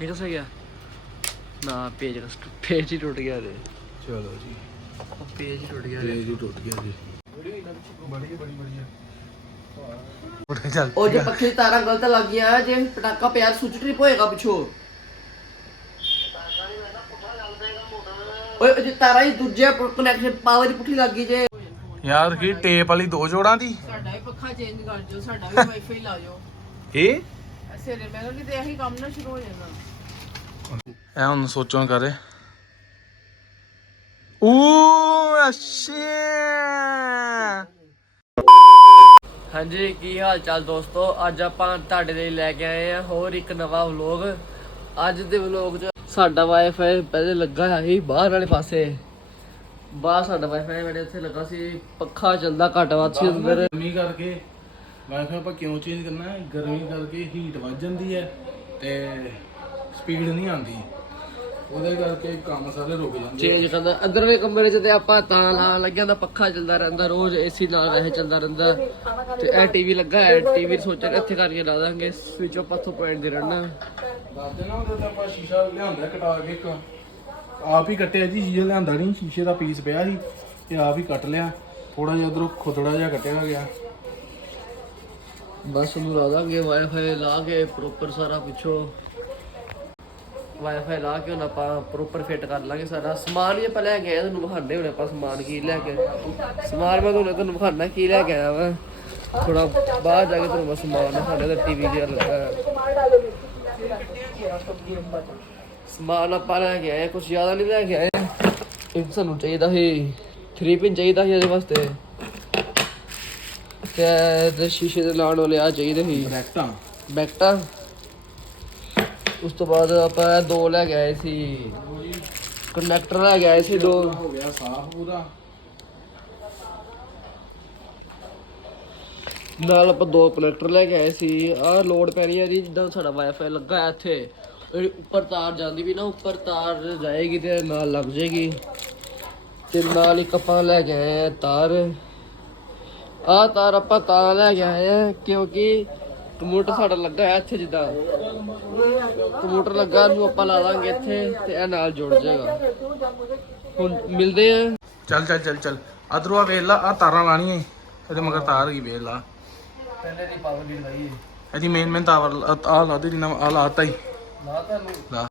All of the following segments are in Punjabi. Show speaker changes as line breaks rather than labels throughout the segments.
ਇਹ ਕਿਸ ਗਿਆ ਨਾ ਪੇਜ ਕਸ ਪੇਜ ਹੀ ਟੁੱਟ ਗਿਆ ਰੇ
ਚਲੋ ਜੀ।
ਪੇਜ ਹੀ ਟੁੱਟ ਗਿਆ
ਇਹ ਜੀ ਟੁੱਟ ਗਿਆ ਜੀ। ਬੜੀ ਬੜੀ ਬੜੀ ਉੱਠ ਕੇ ਚੱਲ।
ਉਹ ਜੇ ਪੱਖੇ ਦੀ ਤਾਰਾਂ ਗਲਤ ਲੱਗ ਗਿਆ ਜੇ ਪਟਾਕਾ ਪਿਆ ਸੁੱਚ ਟ੍ਰਿਪ ਹੋਏਗਾ ਪਿੱਛੋਂ। ਓਏ ਉਹ ਜੇ ਤਾਰਾਂ ਹੀ ਦੂਜੇ ਕਨੈਕਸ਼ਨ ਪਾਵਰ ਦੀ ਪੁੱਠੀ ਲੱਗ ਗਈ ਜੇ।
ਯਾਰ ਕੀ ਟੇਪ ਵਾਲੀ ਦੋ ਜੋੜਾਂ ਦੀ?
ਸਾਡਾ ਵੀ ਪੱਖਾ ਚੇਂਜ ਕਰ ਦਿਓ ਸਾਡਾ ਵੀ ਵਾਈਫਾਈ ਲਾ ਦਿਓ
ਇਹ
ਸਿਰੇ ਮੈਂ ਕਹਿੰਦੀ ਤੇ ਇਹੀ ਕੰਮ ਨਾ ਸ਼ੁਰੂ ਹੋ ਜਾਣਾ।
ਐ ਹੁਣ ਸੋਚੋ ਕਰੇ। ਓ ਅੱਛਾ।
ਹਾਂਜੀ ਕੀ ਹਾਲ ਚਾਲ ਦੋਸਤੋ? ਅੱਜ ਆਪਾਂ ਤੁਹਾਡੇ ਲਈ ਲੈ ਕੇ ਆਏ ਆ ਹੋਰ ਇੱਕ ਨਵਾਂ ਵਲੌਗ ਅੱਜ ਦੇ ਵਲੌਗ 'ਚ ਸਾਡਾ ਵਾਈਫਾਈ ਪਹਿਲੇ ਲੱਗਾ ਹੋਇਆ ਸੀ ਬਾਹਰ ਵਾਲੇ ਪਾਸੇ। ਬਾਹਰ ਸਾਡਾ ਵਾਈਫਾਈ ਮੇਰੇ ਇੱਥੇ ਲੱਗਾ ਸੀ ਪੱਖਾ ਚੱਲਦਾ ਘੱਟ ਵੱਧ ਸੀ ਅੰਦਰ
ਗਰਮੀ ਕਰਕੇ ਵਾਈਫਾਈ ਆਪਾਂ ਕਿਉਂ ਚੇਂਜ ਕਰਨਾ ਹੈ? ਗਰਮੀ ਕਰਕੇ ਹੀਟ ਵੱਧ ਜਾਂਦੀ ਹੈ ਤੇ ਸਪੀਡ ਨਹੀਂ ਆਉਂਦੀ। ਉਹਦੇ ਕਰਕੇ ਕੰਮ ਸਾਰੇ ਰੁਕ ਜਾਂਦੇ
ਚੇਂਜ ਕਰਦਾ ਅੰਦਰਲੇ ਕਮਰੇ 'ਚ ਤੇ ਆਪਾਂ ਤਾਂ ਲਾ ਲੱਗਿਆ ਹੁੰਦਾ ਪੱਖਾ ਚੱਲਦਾ ਰਹਿੰਦਾ ਰੋਜ਼ ਏਸੀ ਨਾਲ ਵੈਸੇ ਚੱਲਦਾ ਰਹਿੰਦਾ। ਤੇ ਇਹ ਟੀਵੀ ਲੱਗਾ ਹੈ ਟੀਵੀ ਸੋਚਿਆ ਇੱਥੇ ਕਰਕੇ ਲਾ ਦਾਂਗੇ। ਸਵਿਚ ਆਫ ਹੱਥੋਂ ਪੁਆਇੰਟ ਦੇ ਰਹਿਣਾ।
ਦੱਸਦੇ ਨਾ ਉਹਦੇ ਤੇ ਆਪਾਂ ਸ਼ੀਸ਼ਾ ਲਿਆਂਦਾ ਕਟਾ ਕੇ ਇੱਕ। ਆਪ ਹੀ ਕੱਟਿਆ ਜੀ, ਸ਼ੀਸ਼ਾ ਲਿਆਂਦਾ ਨਹੀਂ, ਸ਼ੀਸ਼ੇ ਦਾ ਪੀਸ ਪਿਆ ਸੀ ਤੇ ਆਪ ਹੀ ਕੱਟ ਲਿਆ। ਥੋੜਾ ਜਿਹਾ ਉਧਰੋਂ ਖੁਦੜਾ ਜਿਹਾ ਕੱਟਿਆ ਗਿਆ।
ਬਸ ਉਹਨੂੰ ਲਾ ਦਾਂਗੇ ਵਾਈਫਾਈ ਲਾ ਕੇ ਪ੍ਰੋਪਰ ਸਾਰਾ ਪਿੱਛੋਂ। ਵਾਈਫਾਈ ਲਾ ਕੇ ਹੁਣ ਆਪਾਂ ਪ੍ਰੋਪਰ ਫਿੱਟ ਕਰ ਲਾਂਗੇ ਸਾਰਾ। ਸਮਾਨ ਵੀ ਆਪਾਂ ਲੈ ਕੇ ਆਏ, ਤੁਹਾਨੂੰ ਵਿਖਾਣੇ ਹੁਣ ਆਪਾਂ ਸਮਾਨ ਕੀ ਲੈ ਕੇ ਸਮਾਨ ਮੈਂ ਤੁਹਾਨੂੰ ਤੁਹਾਨੂੰ ਵਿਖਾਣਾ ਕੀ ਲੈ ਕੇ ਆਇਆ ਵਾ। ਥੋੜਾ ਬਾਹਰ ਜਾ ਕੇ ਤੁਹਾਨੂੰ ਮੈਂ ਸਮਾਨ ਦਿਖਾਣਾ ਤੇ ਟੀਵੀ ਜਿਹਾ ਲੱਗਾ ਸਮਾਨ ਆਪਾਂ ਲੈ ਕੇ ਆਏ ਕੁਝ ਜ਼ਿਆਦਾ ਨਹੀਂ ਲੈ ਕੇ ਆਏ। ਇੱਕ ਸਾਨੂੰ ਚਾਹੀਦਾ ਸੀ 3 ਪਿਨ ਚਾਹੀਦਾ ਸੀ ਇਹਦੇ ਵਾਸਤੇ। ਤੇ ਇਹਦੇ ਸ਼ੀਸ਼ੇ ਦੇ ਲਾਉਣ ਵਾਲੇ ਆ ਚਾਹੀਦੇ ਸੀ।
ਬ੍ਰੈਕਟਾਂ
ਬੈਕਟਾ ਉਸ ਤੋਂ ਬਾਅਦ ਆਪਾਂ ਇਹ ਦੋ ਲੈ ਕੇ ਆਏ ਸੀ। ਕਨੈਕਟਰ ਲੈ ਕੇ ਆਏ ਸੀ ਦੋ।
ਹੋ ਗਿਆ ਸਾਫ਼ ਪੂਰਾ।
ਨਾਲ ਆਪਾਂ ਦੋ ਕਨੈਕਟਰ ਲੈ ਕੇ ਆਏ ਸੀ। ਆਹ ਲੋਡ ਪੈ ਰਹੀ ਹੈ ਜੀ ਜਿੱਦਾਂ ਸਾਡਾ ਵਾਈਫਾਈ ਲੱਗਾ ਹੈ ਇੱਥੇ। ਜਿਹੜੀ ਉੱਪਰ ਤਾਰ ਜਾਂਦੀ ਵੀ ਨਾ ਉੱਪਰ ਤਾਰ ਜਾਏਗੀ ਤੇ ਨਾਲ ਲੱਗ ਜਾਏਗੀ ਤੇ ਨਾਲ ਇੱਕ ਆਪਾਂ ਲੈ ਕੇ ਆਏ ਆ ਤਾਰ। ਆਹ ਤਾਰ ਆਪਾਂ ਤਾਂ ਲੈ ਕੇ ਆਏ ਆ ਕਿਉਂਕਿ ਕੰਪਿਊਟਰ ਸਾਡਾ ਲੱਗਾ ਹੈ ਇੱਥੇ ਜਿੱਦਾਂ। ਕੰਪਿਊਟਰ ਲੱਗਾ ਨੂੰ ਆਪਾਂ ਲਾ ਦਾਂਗੇ ਇੱਥੇ ਤੇ ਇਹ ਨਾਲ ਜੁੜ ਜਾਏਗਾ ਹੁਣ ਮਿਲਦੇ ਆ।
ਚੱਲ ਚੱਲ ਚੱਲ ਚੱਲ। ਅਦਰੋਂ ਆ ਵੇਖ ਲਾ ਆ ਤਾਰਾਂ ਲਾਣੀਆਂ। ਇਹਦੇ ਮਗਰ ਤਾਰ ਗਈ ਵੇਖ ਲਾ।
ਪਹਿਲੇ ਦੀ ਪਾਵਰ ਲੀਡ ਲਾਈ
ਇਹਦੀ ਮੇਨ ਮੇਨ ਤਾਰ ਆ ਲਾ ਦੇ ਨਾ ਆ ਲਾਤਾ ਹੀ
ਨਾ ਤੁਹਾਨੂੰ
ਲਾ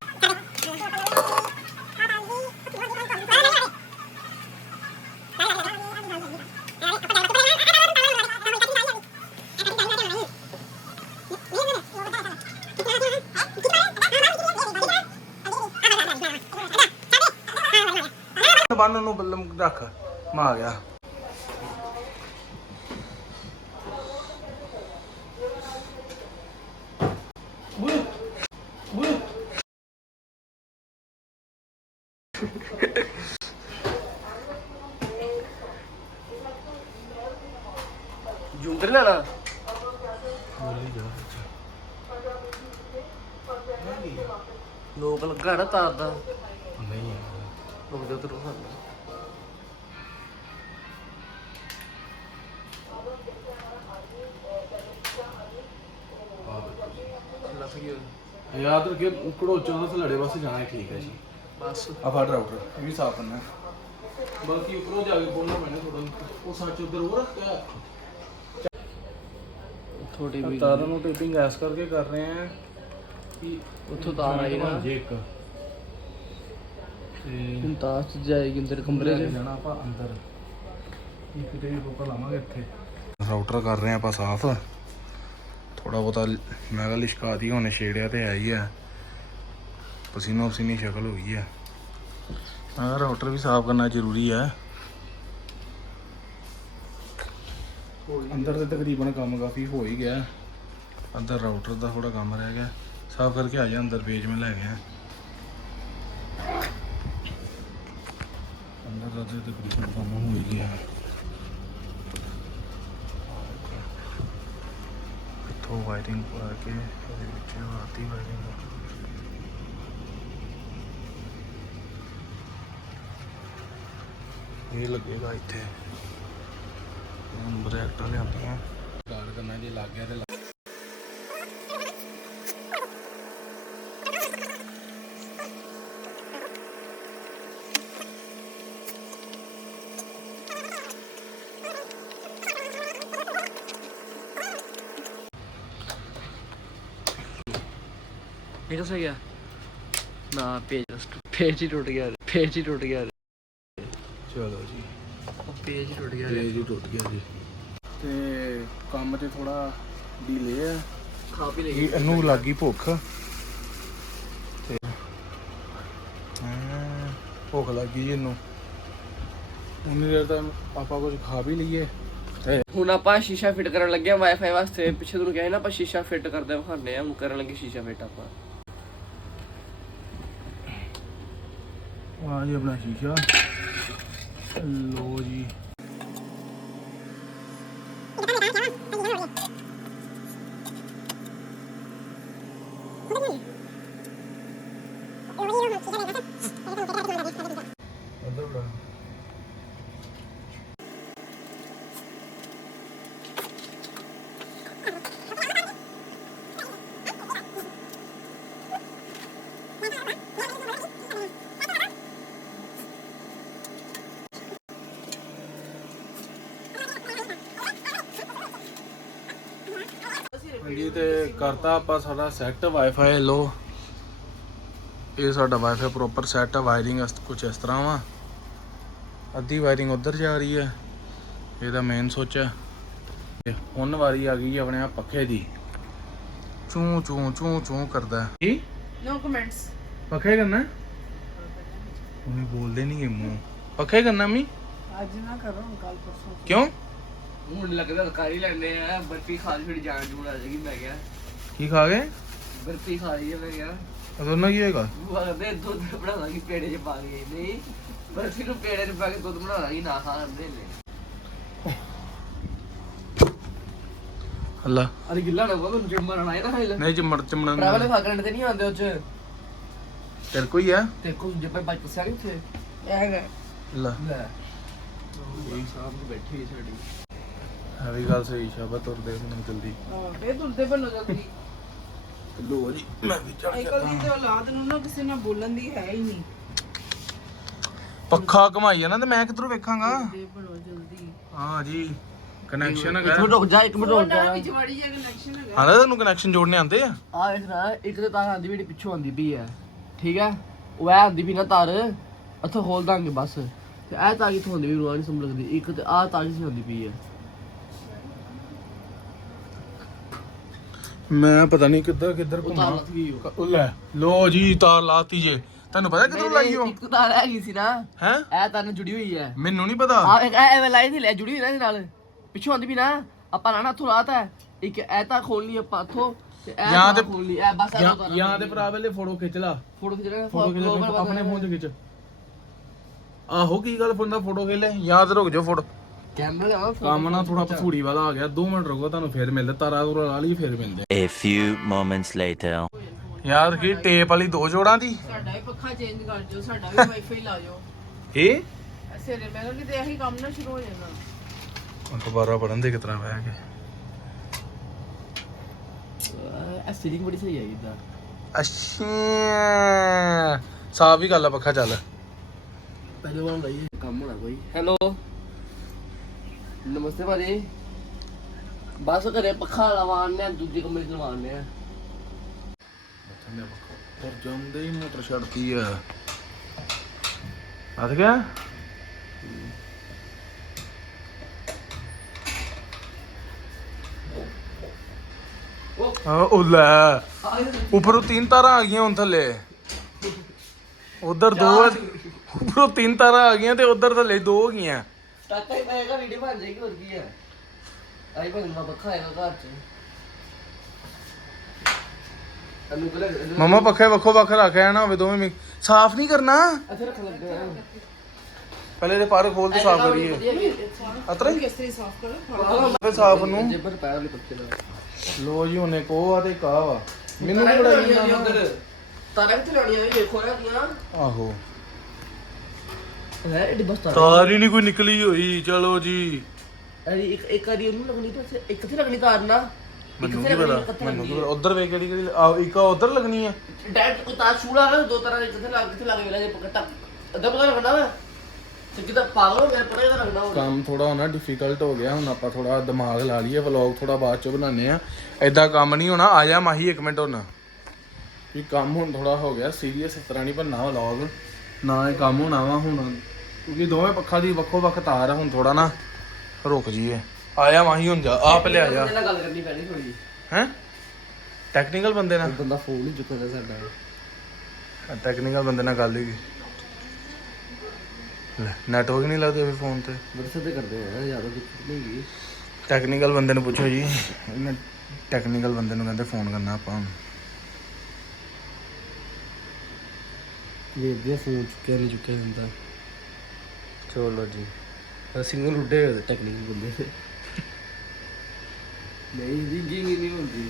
ਬੰਨ ਨੂੰ ਬੱਲਮ ਰੱਖ ਮਾ ਆ ਗਿਆ ਬੁ ਬੁ
ਜੂੰਦਰ ਲੈਣਾ? ਲੋਕ ਲੱਗਾ ਨਾ ਤਾਰ ਦਾ।
ਨਹੀਂ।
ਲੋਕ ਦੇ ਉਧਰ ਖਾਣਾ ਲੱਗ ਗਿਆ।
ਯਾਦ ਰੱਖਿਓ ਘੜੋਚੋਂ ਦਾ ਥਲੜੇ ਪਾਸੇ ਜਾਣਾ ਠੀਕ ਹੈ ਜੀ।
ਬਸ।
ਆ ਫੜ ਰਾਊਟਰ ਇਹ ਵੀ ਸਾਫ਼ ਕਰਨਾ। ਬਲਕਿ ਉੱਪਰੋਂ ਜਾ ਕੇ ਬੋਲਣਾ ਪੈਣਾ ਥੋੜਾ ਉਹ ਸੱਚ ਉਧਰ ਉਹ ਰੱਖਿਆ
ਥੋੜੀ ਵੀ
ਤਾਰਾਂ ਨੂੰ ਟੇਪਿੰਗ ਐਸ ਕਰਕੇ ਕਰ ਰਹੇ ਆ ਕਿ
ਉੱਥੋਂ ਤਾਰ ਆਈ ਨਾ।
ਜੇ ਇੱਕ। ਤੇ
ਹੁਣ ਤਾਰ ਚ ਜਾਏਗੀ ਅੰਦਰ ਕਮਰੇ
ਲੈ ਕੇ
ਚ।
ਜਾਣਾ ਆਪਾਂ ਅੰਦਰ। ਇੱਕ ਤੇ ਵੀ ਕੋਕਾ ਲਾਵਾਂਗੇ ਇੱਥੇ। ਰਾਊਟਰ ਕਰ ਰਹੇ ਆ ਆਪਾਂ ਸਾਫ਼। ਥੋੜਾ ਬਹੁਤਾ ਮੈਂ ਕਿਹਾ ਲਿਸ਼ਕਾ ਦੀ ਹੁਣੇ ਛੇੜਿਆ ਤੇ ਹੈ ਹੀ ਆ। ਪਸੀਨੋ ਪਸੀਨੀ ਸ਼ਕਲ ਹੋ ਗਈ ਆ। ਹਾਂ ਰਾਊਟਰ ਵੀ ਸਾਫ਼ ਕਰਨਾ ਜ਼ਰੂਰੀ ਹੈ ਅੰਦਰ ਤੇ ਤਕਰੀਬਨ ਕੰਮ ਕਾਫੀ ਹੋ ਹੀ ਗਿਆ। ਅੰਦਰ ਰਾਊਟਰ ਦਾ ਥੋੜਾ ਕੰਮ ਰਹਿ ਗਿਆ। ਸਾਫ਼ ਕਰਕੇ ਆ ਜਾ ਅੰਦਰ ਪੇਜ ਮੈਂ ਲੈ ਗਿਆ। ਅੰਦਰ ਦਾ ਤੇ ਤਕਰੀਬਨ ਕੰਮ ਹੋ ਹੀ ਗਿਆ। ਇੱਥੋਂ ਵਾਇਰਿੰਗ ਪਾ ਕੇ ਇਹਦੇ ਵਿੱਚ ਆਤੀ ਵਾਇਰਿੰਗ ਇਹ ਲੱਗੇਗਾ ਇੱਥੇ। ਬ੍ਰੈਕਟਾਂ ਲਿਆਂਦੀਆਂ ਕਾਰ ਕਰਨਾ ਜੇ ਲੱਗ ਗਿਆ ਤੇ ਲੱਗ-
ਇਹ ਕਿਸ ਗਿਆ ਨਾ ਪੇਜ ਪੇਜ ਹੀ ਟੁੱਟ ਗਿਆ। ਪੇਜ ਹੀ ਟੁੱਟ ਗਿਆ।
ਚਲੋ ਜੀ।
ਉਹ ਪੇਜ ਟੁੱਟ ਗਿਆ
ਪੇਜ ਹੀ ਟੁੱਟ ਗਿਆ ਜੀ। ਤੇ ਕੰਮ ਤੇ ਥੋੜਾ ਡੀਲੇ ਆ।
ਖਾ ਪੀ ਲਈ।
ਇਹ ਇਹਨੂੰ ਲੱਗੀ ਭੁੱਖ। ਤੇ ਹਾਂ, ਭੁੱਖ ਲੱਗੀ ਜੀ ਇਹਨੂੰ। ਉਨੀ ਦੇਰ ਤੱਕ ਆਪਾਂ ਕੁਝ ਖਾ ਵੀ ਲਈਏ। ਤੇ
ਹੁਣ ਆਪਾਂ ਸ਼ੀਸ਼ਾ ਫਿੱਟ ਕਰਨ ਲੱਗੇ ਆ ਵਾਈਫਾਈ ਵਾਸਤੇ। ਪਿੱਛੇ ਤੁਹਾਨੂੰ ਕਿਹਾ ਸੀ ਨਾ ਆਪਾਂ ਸ਼ੀਸ਼ਾ ਫਿੱਟ ਕਰਦੇ ਵਿਖਾਣੇ ਆ ਹੁਣ ਕਰਨ ਲੱਗੇ ਸ਼ੀਸ਼ਾ ਫਿੱਟ ਆਪਾਂ।
ਆ ਜੀ ਆਪਣਾ ਸ਼ੀਸ਼ਾ। ਲੋ ਜੀ ਅੰਦਰ ਬੜਾ ਹਾਂਜੀ ਤੇ ਕਰਤਾ ਆਪਾਂ ਸਾਡਾ ਸੈੱਟ ਵਾਈਫਾਈ ਲੋ ਇਹ ਸਾਡਾ ਵਾਈਫਾਈ ਪ੍ਰੋਪਰ ਸੈੱਟ ਹੈ ਵਾਇਰਿੰਗ ਕੁਝ ਇਸ ਤਰ੍ਹਾਂ ਵਾ। ਅੱਧੀ ਵਾਇਰਿੰਗ ਉਧਰ ਜਾ ਰਹੀ ਹੈ। ਇਹਦਾ ਮੇਨ ਸੁੱਚ ਹੈ ਤੇ ਹੁਣ ਵਾਰੀ ਆ ਗਈ ਆਪਣੇ ਆ ਪੱਖੇ ਦੀ। ਚੂੰ ਚੂੰ ਚੂੰ ਚੂੰ ਕਰਦਾ। ਹੈ। ਕੀ?
ਨੋ ਕਮੈਂਟਸ
ਪੱਖੇ ਕਰਨਾ? ਉਹਨੇ ਬੋਲਦੇ ਨਹੀਂ ਗੇ ਮੂੰਹ। ਪੱਖੇ ਕਰਨਾ ਮੀ?
ਅੱਜ ਨਾ ਕਰੋ ਕੱਲ ਪਰਸੋਂ।
ਕਿਉਂ?
ਹੁਣ ਲੱਗਦਾ ਕਰ ਲੈਣੇ ਆ ਬਰਫੀ ਖਾ ਲਈ ਫਿਰ ਜਾਨ ਜੂਨ ਆ ਜਾਏਗੀ ਮੈਂ ਕਿਹਾ।
ਕੀ ਖਾ ਗਏ?
ਬਰਫੀ ਖਾ ਲਈ ਆ ਮੈਂ ਕਿਹਾ।
ਦੋਨੋਂ ਕੀ ਹੋਏਗਾ?
ਬੂਆ ਕਹਿੰਦੇ ਦੁੱਧ ਬਣਾ ਲਾਂਗੀ ਪੇੜੇ 'ਚ ਪਾ ਕੇ। ਨਹੀਂ ਬਰਫੀ ਨੂੰ ਪੇੜੇ 'ਚ ਪਾ ਕੇ ਦੁੱਧ ਬਣਾ ਲਾਂਗੀ ਨਾ ਖਾਣ ਦੇ ਲੈ
ਅੱਲਾ।
ਅਰੇ ਗਿੱਲਾ ਨਾ ਹੋਗਾ ਮੈਨੂੰ ਜਿੰਮ ਮਾਰਨਾ ਆਇਆ ਨਾ ਹਾਇਲ
ਨਹੀਂ ਚਮੜ ਚਮੜਨ
ਟਰੈਵਲ ਫਾਕਰਨ ਤੇ ਨਹੀਂ ਆਉਂਦੇ ਉਹ ਚ
ਤੇਰੇ ਕੋਈ ਆ?
ਤੇ ਕੁਝ ਜਿੱਪਰ ਬਾਈ ਪੁੱਛਿਆ ਨਹੀਂ ਉੱਥੇ?
ਇਹ ਹੈਗਾ।
ਲੈ।
ਲੈ। ਇਹ ਸਾਹਬ ਨੂੰ ਬੈਠੀ ਹੈ ਸਾਡੀ।
ਹੈ ਵੀ ਗੱਲ ਸਹੀ ਸ਼ਾਬਤ ਤੁਰਦੇ ਹੁਣ ਜਲਦੀ।
ਹਾਂ ਫੇਰ ਤੁਰਦੇ ਬੰਨੋ ਜਲਦੀ।
ਲੋ ਜੀ ਮੈਂ ਵੀ ਚੜ
ਸਾਈਕਲ ਦੀ ਤੇ ਔਲਾਦ ਨੂੰ ਨਾ ਕਿਸੇ ਨਾਲ ਬੋਲਣ ਦੀ ਹੈ ਹੀ ਨਹੀਂ।
ਪੱਖਾ ਘਮਾਈ ਜਾਣਾ ਤੇ ਮੈਂ ਕਿੱਧਰੋਂ ਵੇਖਾਂਗਾ?
ਦੇ ਬਣੋ ਜਲਦੀ।
ਹਾਂ ਜੀ ਕਨੈਕਸ਼ਨ ਹੈਗਾ।
ਇੱਕ ਮਿੰਟ ਰੁਕ ਜਾ ਇੱਕ ਮਿੰਟ ਰੁਕ ਜਾ।
ਉਹਨਾਂ ਵਿੱਚ ਵੜੀ ਜਾ ਕਨੈਕਸ਼ਨ ਹੈਗਾ।
ਹਾਂ ਤੁਹਾਨੂੰ ਕਨੈਕਸ਼ਨ ਜੋੜਨੇ ਆਉਂਦੇ ਆ।
ਆ ਵੇਖ ਨਾ ਇੱਕ ਤੇ ਤਾਰ ਆਂਦੀ ਵੀ ਜਿਹੜੀ ਪਿੱਛੋਂ ਆਂਦੀ ਪਈ ਹੈ ਠੀਕ ਹੈ? ਉਹ ਐ ਆਂਦੀ ਵੀ ਨਾ ਤਾਰ ਇੱਥੋਂ ਖੋਲ ਦਾਂਗੇ ਬਸ। ਤੇ ਇਹ ਤਾਰ ਕਿੱਥੋਂ ਆਂਦੀ ਵੀ ਸਮਝ ਲੱਗਦੀ ਇੱਕ ਤੇ ਆਹ ਤਾਰ ਕਿੱਥੋਂ ਆਂਦੀ ਪਈ ਹੈ।
ਮੈਂ ਪਤਾ ਨਹੀਂ ਕਿੱਧਰ ਕਿੱਧਰ
ਉਹ ਲੱਥ ਗਈ ਉਹ।
ਉਹ ਲੈ ਲੋ ਜੀ ਤਾਰ ਲਾਤੀ ਜੇ। ਤੁਹਾਨੂੰ ਪਤਾ ਕਿੱਧਰੋਂ ਲਾਈ ਹੋ
ਇੱਕ ਤਾਰ ਹੈਗੀ ਸੀ ਨਾ।
ਹੈ?
ਇਹ ਨਾਲ ਜੁੜੀ ਹੋਈ ਹੈ।
ਮੈਨੂੰ ਨਹੀਂ ਪਤਾ।
ਆ ਇੱਕ ਇਹ ਐਵੇਂ ਲਾਈ ਸੀ ਲੈ ਜੁੜੀ ਹੋਈ ਨਾ ਇਹਦੇ ਨਾਲ। ਪਿੱਛੋਂ ਆਂਦੀ ਵੀ ਨਾ ਆਪਾਂ ਨਾ ਇੱਥੋਂ ਲਾਤਾ ਹੈ। ਇੱਕ ਇਹ ਤਾਂ ਖੋਲ ਲਈ ਆਪਾਂ ਇੱਥੋਂ ਤੇ ਇਹ
ਜਾਂ
ਤਾਰ
ਤੇ-
ਖੋਲ ਲਈ। ਇਹ ਬਸ ਇਹ
ਜਾਂ ਜਾਂ ਤੇ ਭਰਾ ਵੇਲੇ ਫੋਟੋ ਖਿੱਚ ਲਾ।
ਫੋਟੋ ਖਿੱਚ ਰਿਹਾ
ਫੋਟੋ ਖਿੱਚ ਲੈ ਆਪਣੇ ਫੋਨ ਤੇ ਖਿੱਚ ਆਹੋ ਕੀ ਗੱਲ ਫੋਨ ਦਾ ਫੋਟੋ ਖਿੱਚ ਲੈ। ਯਾਦ ਰੁਕ ਜਾ ਫੋਟੋ।
ਕੈਮਰਾ ਲਿਆਵਾ
ਕੰਮ ਨਾ ਥੋੜਾ ਪਸੂੜੀ ਵਾਲਾ ਆ ਗਿਆ 2 ਮਿੰਟ ਰੁਕੋ ਤੁਹਾਨੂੰ ਫੇਰ ਮਿਲਦੇ ਤਾਰਾ ਤੁਰਾ ਲਾ ਲਈ ਫੇਰ ਮਿਲਦੇ
A few moments later.
ਯਾਰ ਕੀ ਟੇਪ ਵਾਲੀ ਦੋ ਜੋੜਾਂ ਦੀ?
ਸਾਡਾ ਵੀ ਪੱਖਾ ਚੇਂਜ ਕਰ ਦਿਓ ਸਾਡਾ ਵੀ ਵਾਈਫਾਈ ਲਾ ਜਾਓ
ਇਹ
ਨੇ ਮੈਂ ਕਿਹਾ ਕਿਤੇ ਇਹੀ ਕੰਮ ਨਾ ਸ਼ੁਰੂ ਹੋ ਜਾਣਾ।
ਅਖਬਾਰਾਂ ਪੜਨ ਦੇ ਕਿਤਨਾ ਬਹਿ ਕੇ।
ਇਹ ਸੀਲਿੰਗ ਬੜੀ ਸਹੀ ਹੈ ਇਦਾਂ।
ਅੱਛਾ। ਸਾਫ਼ ਹੀ ਗੱਲ ਆ ਪੱਖਾ ਚੱਲ।
ਪਹਿਲੇ ਵਾਰ ਲਈ ਕੰਮ ਹੋਣਾ ਕੋਈ। ਹੈਲੋ ਨਮਸਤੇ ਭਾਜੀ ਬਸ ਘਰੇ ਪੱਖਾ ਲਵਾਉਣੇ ਆ ਦੂਜੇ ਕਮਰੇ ਚ ਲਵਾਉਣੇ ਆ
ਪਰ ਜੰਮਦੇ ਹੀ ਮੋਟਰ ਛੱਡਤੀ ਆ। ਹੱਥ ਗਿਆ? ਆ ਉਹ ਲੈ। ਉੱਪਰੋਂ ਤਿੰਨ ਤਾਰਾਂ ਆ ਗਈਆਂ ਹੁਣ ਥੱਲੇ। ਉਧਰ ਦੋ ਉੱਪਰੋਂ ਤਿੰਨ ਤਾਰਾਂ ਆ ਗਈਆਂ ਤੇ ਉਧਰ ਥੱਲੇ ਦੋ ਹੋ ਗਈਆਂ।
ਟਾਕਾ ਹੀ ਪਏਗਾ ਵੀਡੀਓ ਬਣ ਜਾਏਗੀ ਹੋਰ ਕੀ ਹੈ ਆਈ ਬੰਦਾ ਪੱਖਾ ਹੈਗਾ ਘਰ ਚ। ਅਨੂ ਕੋਲ
ਮਮਾ ਪੱਖੇ ਵੱਖੋ ਵੱਖ ਰੱਖਿਆ ਨਾ ਹੋਵੇ ਦੋਵੇਂ ਮਿਕ- ਸਾਫ਼ ਨਹੀਂ ਕਰਨਾ?
ਰੱਖ ਲੱਗੇ
ਪਹਿਲੇ ਤੇ ਪਰ ਖੋਲ ਕੇ ਸਾਫ਼ ਕਰੀਏ। ਅਤਰੇ?
ਕਿਸ ਤਰ੍ਹਾਂ ਸਾਫ਼ ਕਰੋ
ਫਿਰ ਸਾਫ਼ ਨੂੰ।
ਜੇਬਰ ਪਾਇਆ ਵਾਲੀ ਪੱਕੇ ਦਾ।
ਲੋ ਜੀ ਉਹਨੇ ਕੋ ਆ ਤੇ ਕਾ ਵਾ। ਮੈਨੂੰ ਜਾਂਦਾ
ਉਧਰ। ਤਾਰਾਂ ਕਿੱਥੇ ਲਾਉਣੀਆਂ ਵੇਖੋ ਨਾ ਦੀਆਂ
ਆਹੋ।
ਹੈ ਇਹ ਬਸ ਤਾਰਾਂ
ਹੀ ਨਹੀਂ ਕੋਈ ਨਿਕਲੀ ਹੋਈ ਚਲੋ ਜੀ।
ਅਰੇ ਇੱਕ ਇੱਕ ਵਾਰੀ ਉਹਨੂੰ ਲੱਗਣੀ ਤਾਂ ਇੱਕ ਕਿੱਥੇ ਲੱਗਣੀ ਤਾਰ ਨਾ। ਇੱਕ
ਮੈਨੂੰ
ਕਿੱਥੇ
ਕੀ
ਲੱਗਣੀ
ਪਤਾ
ਕਿੱਥੇ
ਮੈਨੂੰ ਕੀ
ਲੱਗਣੀ
ਪਤਾ ਉਧਰ ਵੇਖ ਕਿਹੜੀ ਕਿਹੜੀ ਆ ਇੱਕ ਉਧਰ ਲੱਗਣੀ ਆ
ਡਾਇਰੈਕਟ ਕੋਈ ਤਾਰ ਛੂੜਾ ਨਾ ਦੋ ਤਰ੍ਹਾਂ ਦੇ ਕਿੱਥੇ ਲੱਗ ਕਿੱਥੇ ਲੱਗ ਵੇਲਾ ਜੇ ਪਕਟਾ ਅੱਧਾ ਪਤਾ ਲੱਗਣਾ ਵਾ। ਸਿੱਧੀ ਤਾਂ ਪਾਗਲ ਹੋ ਗਿਆ ਪਤਾ ਕਿਹਦਾ ਲੱਗਣਾ ਹੁਣ
ਕੰਮ ਥੋੜਾ ਹੋਣਾ ਡਿਫਿਕਲਟ ਹੋ ਗਿਆ। ਹੁਣ ਆਪਾਂ ਥੋੜਾ ਦਿਮਾਗ ਲਾ ਲਈਏ ਵਲੌਗ ਥੋੜਾ ਬਾਅਦ ਚ ਬਣਾਉਂਦੇ ਆ ਐਦਾਂ ਕੰਮ ਨਹੀਂ ਹੋਣਾ। ਆ ਜਾ ਮਾਹੀ ਇੱਕ ਮਿੰਟ ਹੁਣ। ਵੀ ਕੰਮ ਹੁਣ ਥੋੜਾ ਹੋ ਗਿਆ। ਸੀਰੀਅਸ ਇਸ ਤਰ੍ਹਾਂ ਨਹੀਂ ਬਣਨਾ ਵਲੌਗ ਨਾ ਇਹ ਕੰਮ ਹੋਣਾ ਵਾ ਹੁਣ। ਕਿਉਂਕਿ ਦੋਵੇਂ ਪੱਖਾਂ ਦੀ ਵੱਖੋ ਵੱਖ ਤਾਰ ਆ ਹੁਣ ਥੋੜਾ ਨਾ ਰੁਕ ਜੀਏ ਆਇਆ ਮਾਹੀ ਹੁਣ ਜਾ ਆਪ ਲੈ ਆ ਜਾ।
ਇਹਦੇ ਨਾਲ ਗੱਲ ਕਰਨੀ ਪੈਣੀ ਥੋੜੀ
ਹੈ? ਟੈਕਨੀਕਲ ਬੰਦੇ ਨਾਲ?
ਬੰਦਾ ਫੋਨ ਨਹੀਂ ਚੁੱਕਦਾ ਸਾਡਾ
ਟੈਕਨੀਕਲ ਬੰਦੇ ਨਾਲ ਗੱਲ ਹੀ ਲੈ ਨੈਟਵਰਕ ਨਹੀਂ ਲੱਗਦਾ ਫਿਰ ਫੋਨ ਤੇ।
WhatsApp ਤੇ ਕਰਦੇ ਆ ਜ਼ਿਆਦਾ ਦਿੱਕਤ ਨਹੀਂ ਹੈਗੀ।
ਟੈਕਨੀਕਲ ਬੰਦੇ ਨੂੰ ਪੁੱਛੋ ਜੀ। ਟੈਕਨੀਕਲ ਬੰਦੇ ਨੂੰ ਕਹਿੰਦੇ ਫੋਨ ਕਰਨਾ ਆਪਾਂ।
ਵੇਖਦੇ ਆ ਫੋਨ ਚੁੱਕਿਆ ਨਹੀਂ ਚੁੱਕਿਆ ਹੁੰਦਾ ਚਲੋ ਜੀ। ਸਿੰਗਲ ਉੱਡੇ ਹੋਏ ਟੈਕਨੀਕ ਬੰਦੇ ਦੇ ਨਹੀਂ ਜੀ ਜੀ ਨਹੀਂ ਹੁੰਦੀ।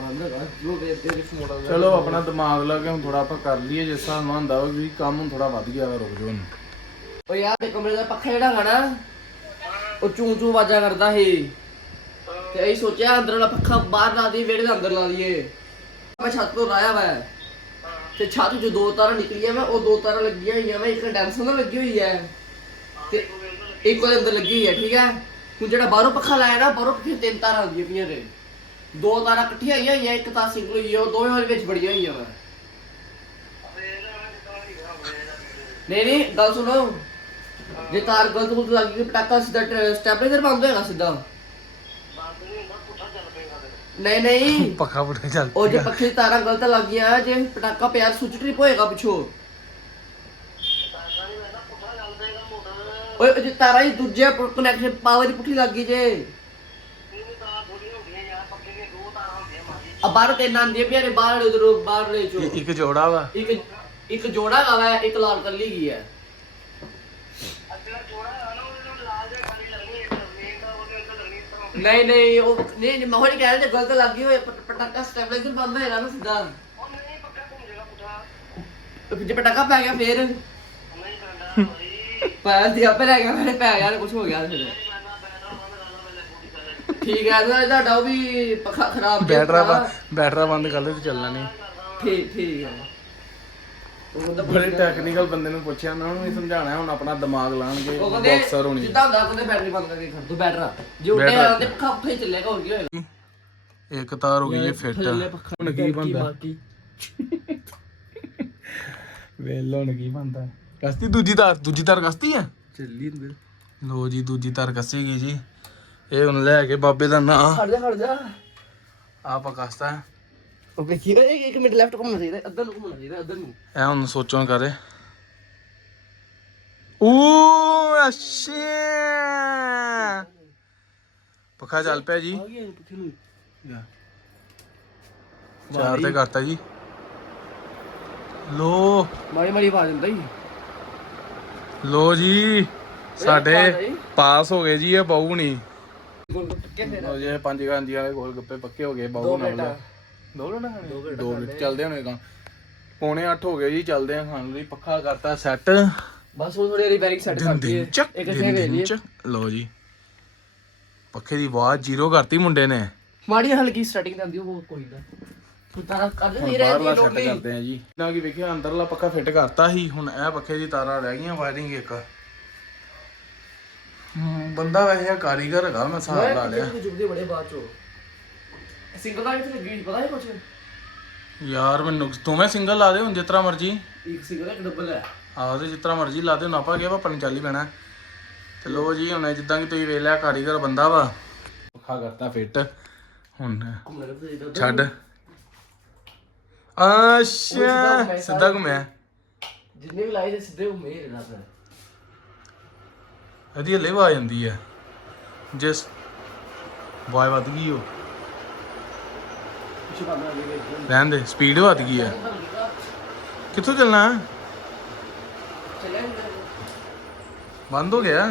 ਬੰਦ ਕਰ ਜੋ ਨੇ
ਚਲੋ ਆਪਣਾ ਦਿਮਾਗ ਲਾ ਕੇ ਹੁਣ ਥੋੜਾ ਆਪਾਂ ਕਰ ਲਈਏ ਜਿਸ ਹਿਸਾਬ ਨਾਲ ਹੁੰਦਾ ਵਾ ਵੀ ਕੰਮ ਹੁਣ ਥੋੜਾ ਵੱਧ ਗਿਆ ਵਾ ਰੁਕ ਜਾਓ ਹੁਣ।
ਉਹ ਯਾਰ ਤੇ ਕਮਰੇ ਦਾ ਪੱਖਾ ਜਿਹੜਾ ਹੈਗਾ ਨਾ ਉਹ ਚੂੰ ਚੂੰ ਵਾਜਾ ਕਰਦਾ ਸੀ। ਤੇ ਅਸੀਂ ਸੋਚਿਆ ਅੰਦਰ ਵਾਲਾ ਪੱਖਾ ਬਾਹਰ ਲਾ ਦਈਏ ਵਿਹੜੇ ਦੇ ਅੰਦਰ ਲਾ ਦਈਏ। ਮੈਂ ਛੱਤ ਤੋਂ ਲਾਇਆ ਵਾ ਤੇ ਛੱਤ 'ਚ ਦੋ ਤਾਰਾਂ ਨਿਕਲੀਆਂ ਵਾ, ਉਹ ਦੋ ਤਾਰਾਂ ਲੱਗੀਆਂ ਹੋਈਆਂ ਵਾ, ਇੱਕ ਕੰਡੈਂਸਰ ਨਾਲ ਲੱਗੀ ਹੋਈ ਹੈ ਤੇ ਇੱਕ ਉਹਦੇ ਅੰਦਰ ਲੱਗੀ ਹੋਈ ਹੈ, ਠੀਕ ਹੈ? ਹੁਣ ਜਿਹੜਾ ਬਾਹਰੋਂ ਪੱਖਾ ਲਾਇਆ ਨਾ, ਬਾਹਰੋਂ ਪੱਖੇ ਤਿੰਨ ਤਾਰਾਂ ਹੁੰਦੀਆਂ ਪਈਆਂ ਨੇ। ਦੋ ਤਾਰਾਂ ਇਕੱਠੀਆਂ ਹੋਈਆਂ ਹੋਈਆਂ, ਇੱਕ ਤਾਰ ਸਿੰਗਲ ਹੋਈ ਹੈ ਉਹ ਦੋਵੇਂ ਉਹਦੇ ਵਿੱਚ ਬੜੀਆਂ ਹੋਈਆਂ ਵਾ। ਨਹੀਂ ਨਹੀਂ, ਗੱਲ ਸੁਣੋ। ਜੇ ਤਾਰ ਗਲਤ ਗੁਲਤ ਲੱਗ ਗਈ, ਪਟਾਕਾ ਸਿੱਧਾ ਸਟੈਬਲਾਈਜ਼ਰ ਬੰਦ ਹੋਏਗਾ ਸਿੱਧਾ। ਨਹੀਂ ਨਹੀਂ।
ਪੱਖਾ ਪੁੱਠਾ ਚੱਲ
ਉਹ ਜੇ ਪੱਖੇ ਦੀ ਤਾਰਾਂ ਗਲਤ ਲੱਗ ਗਈਆਂ ਜੇ ਪਟਾਕਾ ਪਿਆਰ ਸੁੱਚ ਟ੍ਰਿਪ ਹੋਏਗਾ ਪਿੱਛੋਂ। ਓਏ ਜੇ ਤਾਰਾਂ ਹੀ ਦੂਜੇ ਕਨੈਕਸ਼ਨ ਪਾਵਰ ਦੀ ਪੁੱਠੀ ਲੱਗ ਗਈ ਜੇ। ਆ ਬਾਹਰ ਤੇ ਨਾਂ ਦੇ ਪਿਆਰੇ ਬਾਹਰ ਉਧਰੋਂ ਬਾਹਰ ਲੈ ਚੋ।
ਇੱਕ ਜੋੜਾ ਵਾ।
ਇੱਕ ਇੱਕ ਜੋੜਾ ਗਾਵਾ ਇੱਕ ਲਾਲ ਕੱਲੀ ਗਈ ਹੈ ਨਹੀਂ ਨਹੀਂ ਉਹ ਨਹੀਂ ਨਹੀਂ, ਮੈਂ ਹੋਈ ਕਹਿ ਰਿਹਾ ਜੇ ਗਲਤ ਲੱਗੀ ਹੋਏ ਪਟ- ਪਟਾਕਾ ਸਟੈਬਲਾਈਜ਼ਰ ਬੰਦ ਹੋਏਗਾ ਨਾ ਸਿੱਧਾ। ਤੇ ਜੇ ਪਟਾਕਾ ਪੈ ਗਿਆ ਫੇਰ? ਪਾਇਆ ਸੀ ਆਪੇ ਲੈ ਗਿਆ ਮੇਰੇ ਪੈ ਗਿਆ ਕੁਝ ਹੋ ਗਿਆ ਫਿਰ। ਠੀਕ ਹੈ ਤਾਂ ਤੁਹਾਡਾ ਉਹ ਵੀ ਪੱਖਾ ਖਰਾਬ ਜਿਹਾ
ਬੈਟਰਾ। ਬੰਦ ਬੈਟਰਾ ਬੰਦ ਕਰ ਲੈ ਤੇ ਚੱਲਣਾ ਨਹੀਂ।
ਠੀਕ ਠੀਕ ਹੈ।
ਬੜੇ ਟੈਕਨੀਕਲ ਬੰਦੇ ਨੂੰ ਪੁੱਛਿਆ ਉਹਨਾਂ ਨੂੰ ਵੀ ਸਮਝਾਣਾ ਹੁਣ ਆਪਣਾ ਦਿਮਾਗ ਲਾਣਗੇ
ਉਹ ਕਹਿੰਦੇ
ਬਾਕਸਰ ਹੋਣੀ
ਜਿੱਦਾਂ ਹੁੰਦਾ ਕਹਿੰਦੇ ਬੈਟਰੀ ਬੰਦ ਕਰਕੇ ਖੜ ਦੋ ਬੈਟਰਾ ਜੇ ਉੱਤੇ
ਬੈਟਰਾ।
ਆਉਂਦੇ ਪੱਖਾ ਉੱਥੇ ਹੀ ਚੱਲੇਗਾ ਹੋਰ ਕੀ ਹੋਏਗਾ?
ਇੱਕ ਤਾਰ ਹੋ ਗਈ ਹੈ ਫਿੱਟ। ਹੁਣ ਕੀ ਬੰਦਾ ਵੇਲ ਹੁਣ ਕੀ ਬੰਦਾ ਕਸਤੀ ਦੂਜੀ ਤਾਰ ਦੂਜੀ ਤਾਰ ਕਸਤੀ ਆ?
ਚੱਲੀ ਅੰਦਰ
ਲੋ ਜੀ ਦੂਜੀ ਤਾਰ ਕੱਸੀ ਗਈ ਜੀ। ਇਹ ਹੁਣ ਲੈ ਕੇ ਬਾਬੇ ਦਾ ਨਾਂ।
ਖੜ ਜਾ ਖੜ ਜਾ।
ਆਪਾਂ ਕਸਤਾ।
ਉਹ ਵੇਖੀ ਨਾ ਇੱਕ ਮਿੰਟ ਲੈਫਟ ਘੁੰਮਣਾ ਚਾਹੀਦਾ ਅੱਧਰ ਨੂੰ ਘੁੰਮਣਾ ਚਾਹੀਦਾ ਅੱਧਰ ਨੂੰ।
ਇਹ ਹੁਣ ਸੋਚਣ ਕਰੇ ਓ ਅੱਛਾ। ਪੱਖਾ ਚੱਲ ਪਿਆ ਜੀ।
ਆ ਗਿਆ ਨੂੰ।
ਚਾਰ ਤੇ ਕਰਤਾ ਜੀ। ਲੋ।
ਮਾੜੀ ਮਾੜੀ ਆਵਾਜ਼ ਹੁੰਦਾ ਹੀ
ਲੋ ਜੀ ਸਾਡੇ? ਪਾਸ ਹੋ ਗਏ ਜੀ ਇਹ ਬਾਹੂ ਨਹੀਂ
ਗੋਲ ਟੱਕੇ ਫੇਰ
ਲੋ ਜੀ ਪੰਜ ਗਾਂਜੀ ਵਾਲੇ ਗੋਲ ਗੱਪੇ ਪੱਕੇ ਹੋ ਗਏ
ਦੋ
ਬਾਹੂ ਨਾਲ ਦੋ ਮਿੰਟ ਖਾਣੇ? ਦੋ ਮਿੰਟ ਚੱਲਦੇ ਹੋਣੇ ਤਾਂ ਪੌਣੇ 8 ਹੋ ਗਏ ਜੀ ਚੱਲਦੇ ਆ ਖਾਣ ਲਈ ਪੱਖਾ ਕਰਤਾ ਸੈੱਟ
ਬਸ ਉਹ ਥੋੜੀ ਰਿਪੇਅਰਿੰਗ ਸੈੱਟ ਕਰਦੀ ਹੈ ਇੱਕ ਸੇ
ਦਿਨ
ਲਈ
ਚੱਕ। ਲੋ ਜੀ। ਪੱਖੇ ਦੀ ਆਵਾਜ਼ ਜ਼ੀਰੋ ਕਰਤੀ ਮੁੰਡੇ ਨੇ।
ਮਾੜੀ ਹਲਕੀ ਸਟਾਰਟਿੰਗ ਤੇ ਆਉਂਦੀ ਉਹ ਕੋਈ ਨਾ। ਤਾਰਾ ਦੇ ਨਹੀਂ
ਬਾਹਰਲਾ ਸੈੱਟ ਕਰਦੇ ਆ ਜੀ। ਨਾ ਕੀ ਵੇਖਿਆ ਅੰਦਰਲਾ ਪੱਖਾ ਫਿੱਟ ਕਰਤਾ ਸੀ ਹੁਣ ਇਹ ਪੱਖੇ ਦੀ ਤਾਰਾਂ ਰਹਿ ਗਈਆਂ ਵਾਇਰਿੰਗ ਇੱਕ। ਬੰਦਾ ਵੈਸੇ ਕਾਰੀਗਰ ਹੈਗਾ ਮੈਂ ਹਿਸਾਬ ਲਾ ਲਿਆ।
ਜੁਗਦੇ ਬੜੇ ਬਾਅਦ ਚੋ। ਸਿੰਗਲ ਦਾ ਕਿੱਥੇ ਲੱਗੀ ਹੋਈ, ਪਤਾ ਹੈ ਕੁਛ?
ਯਾਰ ਮੈਨੂੰ ਦੋਵੇਂ ਸਿੰਗਲ ਲਾ ਦੇ ਹੁਣ ਜਿਸ ਤਰ੍ਹਾਂ ਮਰਜ਼ੀ।
ਇੱਕ ਸਿੰਗਲ ਇੱਕ ਡਬਲ ਹੈ।
ਆਹੋ ਤੇ ਜਿਸ ਤਰ੍ਹਾਂ ਮਰਜ਼ੀ ਲਾ ਦੇ ਹੁਣ ਆਪਾਂ ਗਿਆ ਆਪਾਂ ਨੂੰ ਚੱਲ ਹੀ ਪੈਣਾ। ਤੇ ਲੋ ਜੀ ਹੁਣ ਜਿੱਦਾਂ ਕਿ ਤੁਸੀਂ ਵੇਖ ਲਿਆ ਕਾਰੀਗਰ ਬੰਦਾ ਵਾ। ਪੱਖਾ ਕਰਤਾ ਫਿੱਟ ਹੁਣ
ਘੁੰਮਣਾ ਕਿੱਥੇ ਚਾਹੀਦਾ
ਛੱਡ। ਅੱਛਾ ਸਿੱਧਾ ਘੁੰਮਿਆ।
ਜਿੰਨੇ ਵੀ ਲਾਏ ਜੇ ਸਿੱਧੇ ਉਹ ਮੇਰੇ ਨਾਲ ਫਿਰ
ਇਹਦੀ ਹਲੇ ਆ ਜਾਂਦੀ ਹੈ। ਜਿਸ ਵਾਈ ਵੱਧ ਗਈ ਉਹ ਰਹਿਣ ਦੇ ਸਪੀਡ ਵੱਧ ਗਈ ਹੈ ਕਿੱਥੋਂ ਚੱਲਣਾ। ਬੰਦ ਹੋ ਗਿਆ?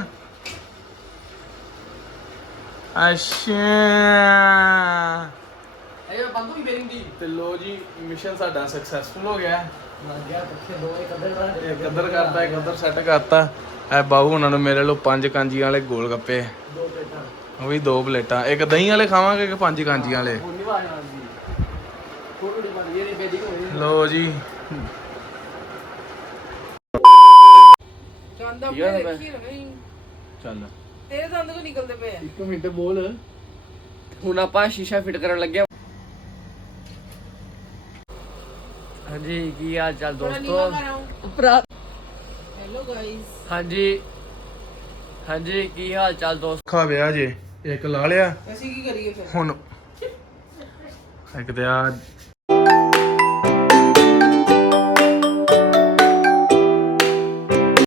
ਅੱਛਾ।
ਇਹ ਬੰਦ ਹੋਈ ਬੇਰਿੰਗ ਦੀ
ਤੇ ਲੋ ਜੀ ਮਿਸ਼ਨ ਸਾਡਾ ਸਕਸੈਸਫੁਲ ਹੋ ਗਿਆ।
ਲੱਗ ਗਿਆ ਪਿੱਛੇ ਦੋ ਇੱਕ ਅੱਧਰ ਦਾ
ਇੱਕ ਅੱਧਰ ਕਰਤਾ ਇੱਕ ਅੱਧਰ ਸੈੱਟ ਕਰਤਾ। ਐ ਬਾਹੂ ਉਹਨਾਂ ਨੂੰ ਮੇਰੇ ਲੋ ਪੰਜ ਕਾਂਜੀਆਂ ਵਾਲੇ ਗੋਲ ਗੱਪੇ।
ਦੋ ਪਲੇਟਾਂ।
ਉਹ ਵੀ ਦੋ ਪਲੇਟਾਂ। ਇੱਕ ਦਹੀਂ ਵਾਲੇ ਖਾਵਾਂਗੇ ਕਿ ਪੰਜ ਕਾਂਜੀਆਂ ਵਾਲੇ? ਲੋ ਜੀ।
ਜਾਂਦਾ
ਮੈਂ?
ਦੇਖੀ ਰਵੇਂ?
ਚੱਲ।
ਤੇਰੇ ਦੰਦ ਕੋ ਨਿਕਲਦੇ ਪਏ ਆ।
ਇੱਕ ਮਿੰਟ ਬੋਲ। ਹੁਣ ਆਪਾਂ ਸ਼ੀਸ਼ਾ ਫਿੱਟ ਕਰਨ ਲੱਗੇ ਹਾਂ। ਹਾਂਜੀ ਕੀ ਹਾਲ ਚਾਲ
ਥੋੜਾ ਨੀਵਾ
ਦੋਸਤੋ
ਕਰਾਉਂ
ਭਰਾ।
ਹੈਲੋ ਗਾਇਸ
ਹਾਂਜੀ। ਹਾਂਜੀ ਕੀ ਹਾਲ ਚਾਲ ਦੋਸਤ?
ਖਾ ਵਿਆਹ ਜੇ। ਇੱਕ ਲਾ ਲਿਆ।
ਅਸੀਂ ਕੀ ਕਰੀਏ ਫਿਰ?
ਹੁਣ। ਇੱਕ ਤੇ ਆ